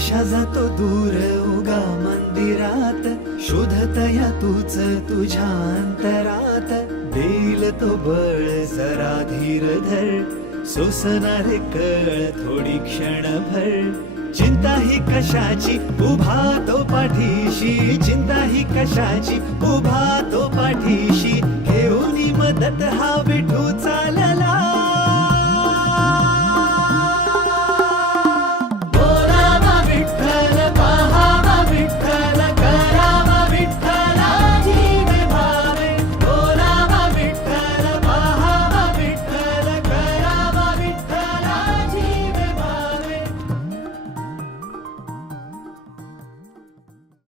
आरशा जातो दूर उगा मंदिरात, शोधतया तूच तुझ्या अंतरात. देईल तो बळ जरा धीर धर, सोसणारे कळ थोडी क्षणभर. चिंता ही कशाची उभा तो पाठीशी, चिंता ही कशाची उभा तो पाठीशी. घेऊन मदत हा विठ्ठल